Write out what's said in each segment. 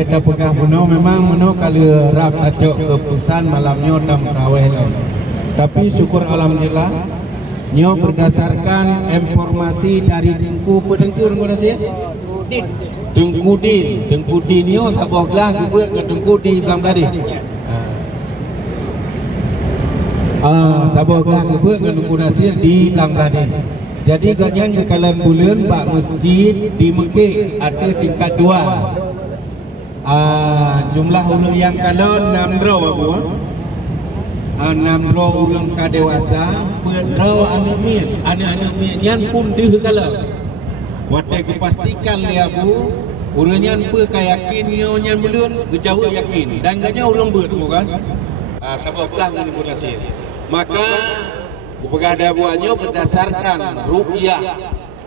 kita pegah puno memang puno kali rap acok keputusan malamnya tam tarawih lah. Tapi syukur alhamdulillah nyo berdasarkan informasi dari Tengku nasi Tengku Din nyo sabah belah ke Tengku Din bilang tadi. Sabah belah ke Tengku nasi di bilang tadi. Jadi ganyan kekalan bulan Pak Masjid di Mekik ada tingkat 2. Jumlah orang yang kalon 6 berapa? 6 orang ka dewasa, berdraw anak mian yan pun deh kalau. Watai kepastikan dia bu, orang yan pun kayakin nyan belum jauh yakin dan gaknya orang kan? Sabab belah dengan ibu maka Upagada buahnya berdasarkan ru'yah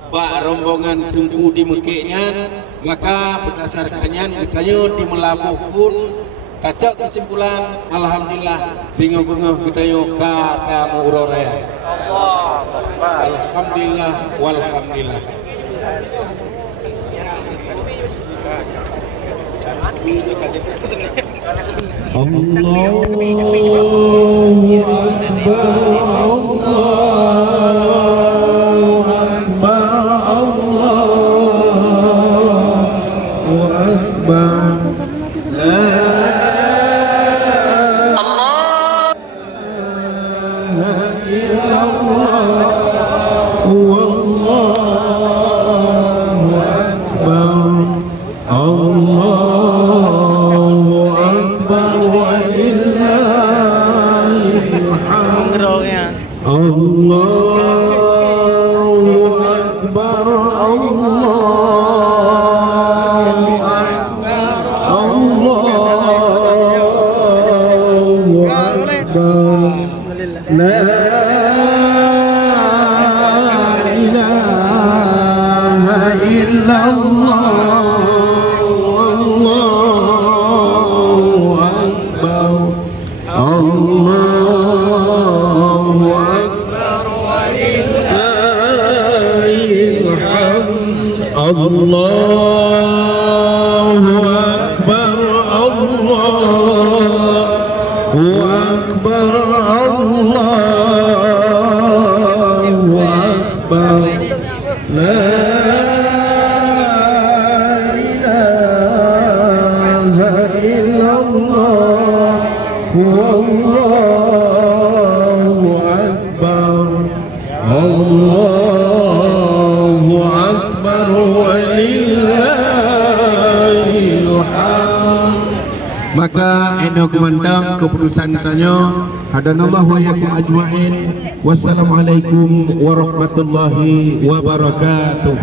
Pak rombongan Tengku di Mekiknya, maka berdasarkannya katanya di Melabuh pun kacak kesimpulan alhamdulillah sehingga bengah katanya kata Mu'uro Raya. Alhamdulillah walhamdulillah. Allahu Akbar. Maka eno kemandang keputusan tanya hadanallahu wa yakum ajma'in. Wassalamualaikum warahmatullahi wabarakatuh.